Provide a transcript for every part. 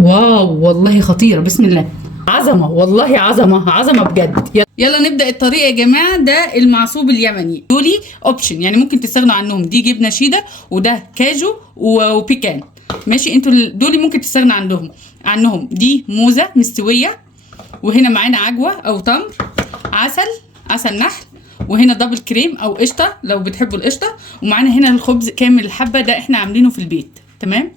واو والله خطيرة، بسم الله. عظمة والله، عظمة عظمة بجد. يلا نبدأ الطريقة يا جماعة. ده المعصوب اليمني، دولي اوبشن يعني ممكن تستغنوا عنهم. دي جبنة شيدر وده كاجو وبيكان. ماشي، انتوا دولي ممكن تستغنوا عنهم. دي موزة مستوية، وهنا معانا عجوة او تمر، عسل نحل، وهنا دبل كريم او قشطة لو بتحبوا القشطة، ومعانا هنا الخبز كامل الحبة، ده احنا عاملينه في البيت. تمام.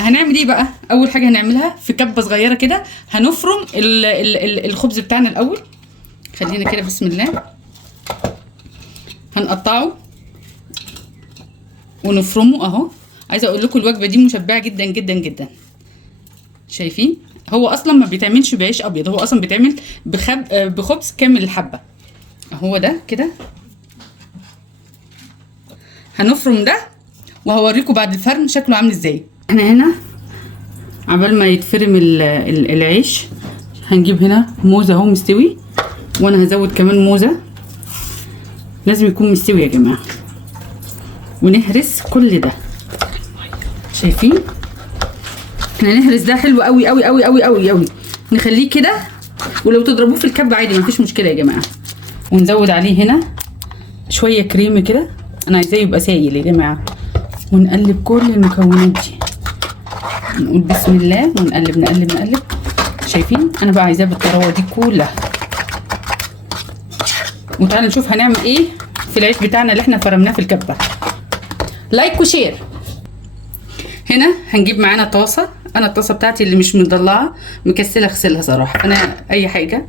هنعمل ايه بقى؟ اول حاجه هنعملها في كبه صغيره كده، هنفرم الخبز بتاعنا الاول. خلينا كده بسم الله. هنقطعه ونفرمه اهو. عايزه اقول لكم الوجبه دي مشبعه جدا جدا جدا. شايفين؟ هو اصلا ما بيتعملش بعيش ابيض، هو اصلا بيتعمل بخبز كامل الحبه. اهو ده كده. هنفرم ده وهوريكم بعد الفرم شكله عامل ازاي. احنا هنا عبال ما يتفرم العيش هنجيب هنا موزة اهو مستوي، وانا هزود كمان موزة. لازم يكون مستوي يا جماعة، ونهرس كل ده. شايفين؟ احنا نهرس ده حلو قوي قوي قوي قوي قوي قوي، نخليه كده. ولو تضربوه في الكب عادي مفيش مشكلة يا جماعة. ونزود عليه هنا شوية كريم كده، انا عايزاه يبقى سايل يا جماعة. ونقلب كل المكونات دي، نقول بسم الله ونقلب نقلب نقلب. شايفين؟ انا بقى عايزاه بالطراوه دي كلها. وتعالوا نشوف هنعمل ايه في العيش بتاعنا اللي احنا فرمناه في الكبه. لايك وشير. هنا هنجيب معانا طاسه. انا الطاسه بتاعتي اللي مش مضلعه مكسله اغسلها صراحه، انا اي حاجه.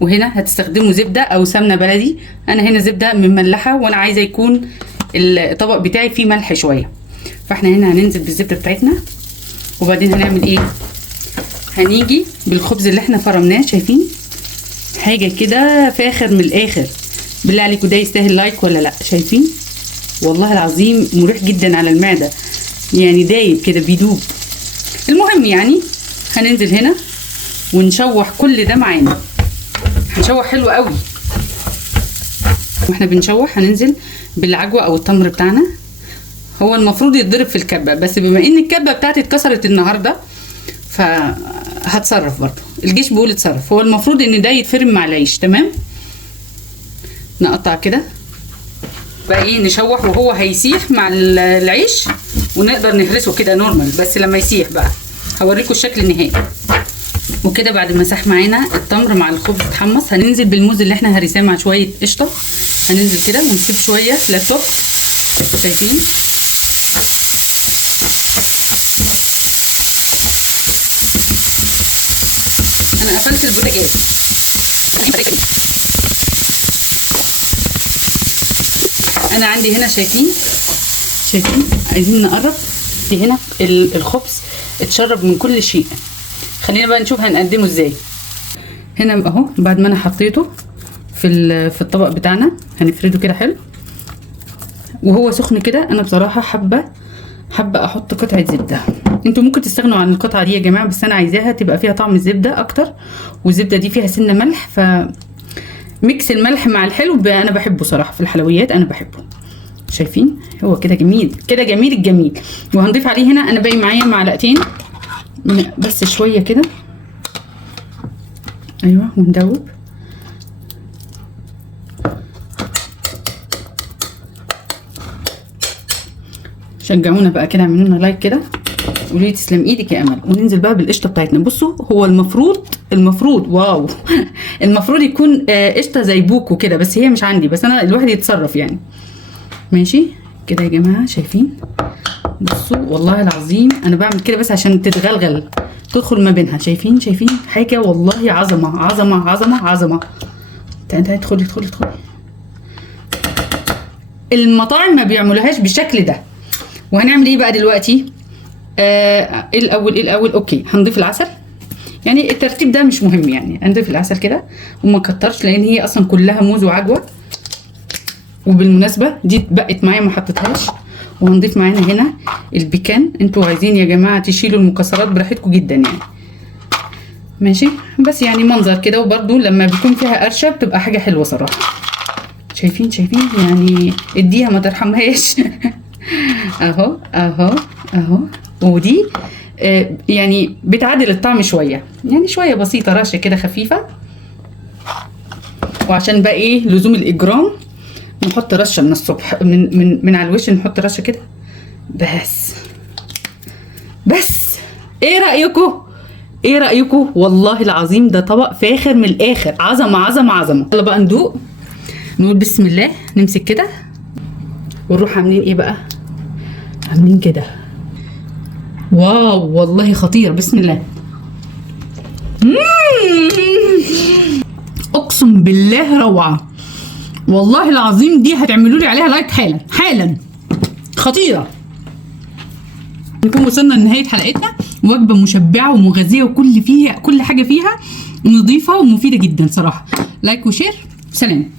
وهنا هتستخدموا زبده او سمنه بلدي. انا هنا زبده مملحه، وانا عايزه يكون الطبق بتاعي فيه ملح شويه. فاحنا هنا هننزل بالزبده بتاعتنا، وبعدين هنعمل ايه؟ هنيجي بالخبز اللي احنا فرمناه. شايفين؟ حاجه كده فاخر من الاخر. بالله عليكم ده يستاهل لايك ولا لا؟ شايفين؟ والله العظيم مريح جدا على المعده، يعني دايب كده بيدوب. المهم يعني هننزل هنا ونشوح كل ده معانا. هنشوح حلو قوي. واحنا بنشوح هننزل بالعجوه او التمر بتاعنا. هو المفروض يتضرب في الكبه، بس بما ان الكبه بتاعتي اتكسرت النهارده فهتصرف برضه. الجيش بيقول اتصرف. هو المفروض ان ده يتفرم مع العيش. تمام. نقطع كده بقى ايه، نشوح وهو هيسيح مع العيش، ونقدر نهرسه كده نورمال. بس لما يسيح بقى هوريكم الشكل النهائي. وكده بعد ما ساح معانا التمر مع الخبز اتحمص، هننزل بالموز اللي احنا هرساه مع شويه قشطه. هننزل كده ونسيب شويه لا سخن. شايفين؟ انا قفلت البوتاجاز. انا عندي هنا شايفين عايزين نقرب. دي هنا الخبز اتشرب من كل شيء. خلينا بقى نشوف هنقدمه ازاي. هنا اهو بعد ما انا حطيته في الطبق بتاعنا، هنفرده كده حلو وهو سخن كده. انا بصراحه حابه احط قطعه زبده. انتوا ممكن تستغنوا عن القطعه دي يا جماعه، بس انا عايزاها تبقى فيها طعم الزبده اكتر. والزبده دي فيها سنه ملح، ميكس الملح مع الحلو انا بحبه صراحه في الحلويات، انا بحبه. شايفين؟ هو كده جميل كده، جميل الجميل. وهنضيف عليه هنا، انا باقي معايا معلقتين بس شويه كده. ايوه، وندوب. شجعونا بقى كده، اعملوا لنا لايك كده، قولوا لي تسلم ايدك يا امل. وننزل بقى بالقشطه بتاعتنا. بصوا، هو المفروض واو المفروض يكون قشطه زي بوكو كده، بس هي مش عندي. بس انا الواحد يتصرف يعني. ماشي كده يا جماعه. شايفين؟ بصوا والله العظيم انا بعمل كده بس عشان تتغلغل تدخل ما بينها. شايفين حاجه والله عظمه عظمه عظمه عظمه. تعالي ادخلي. المطاعم ما بيعملوهاش بالشكل ده. وهنعمل ايه بقى دلوقتي؟ الاول اوكي، هنضيف العسل. يعني الترتيب ده مش مهم، يعني هنضيف العسل كده وما نكترش، لان هي اصلا كلها موز وعجوه. وبالمناسبه دي بقت معايا ما حطيتهاش. وهنضيف معانا هنا البيكان. انتوا عايزين يا جماعه تشيلوا المكسرات براحتكم جدا يعني. ماشي، بس يعني منظر كده. وبرده لما بيكون فيها قرشه بتبقى حاجه حلوه صراحه. شايفين يعني اديها ما ترحمهاش اهو. ودي يعني بتعدل الطعم شويه، يعني شويه بسيطه، رشه كده خفيفه. وعشان بقى ايه لزوم الاجرام نحط رشه من الصبح، من على الوش نحط رشه كده بس. ايه رايكم؟ ايه رايكم؟ والله العظيم ده طبق فاخر من الاخر، عظمه عظمه عظمه. يلا بقى ندوق، نقول بسم الله، نمسك كده ونروح عاملين ايه بقى، عاملين كده. واو والله خطير، بسم الله. اقسم بالله روعه، والله العظيم دي هتعملوا لي عليها لايك حالا حالا، خطيره. نكون وصلنا لنهايه حلقتنا. وجبه مشبعه ومغذيه وكل حاجه فيها نظيفه ومفيده جدا صراحه. لايك وشير، سلام.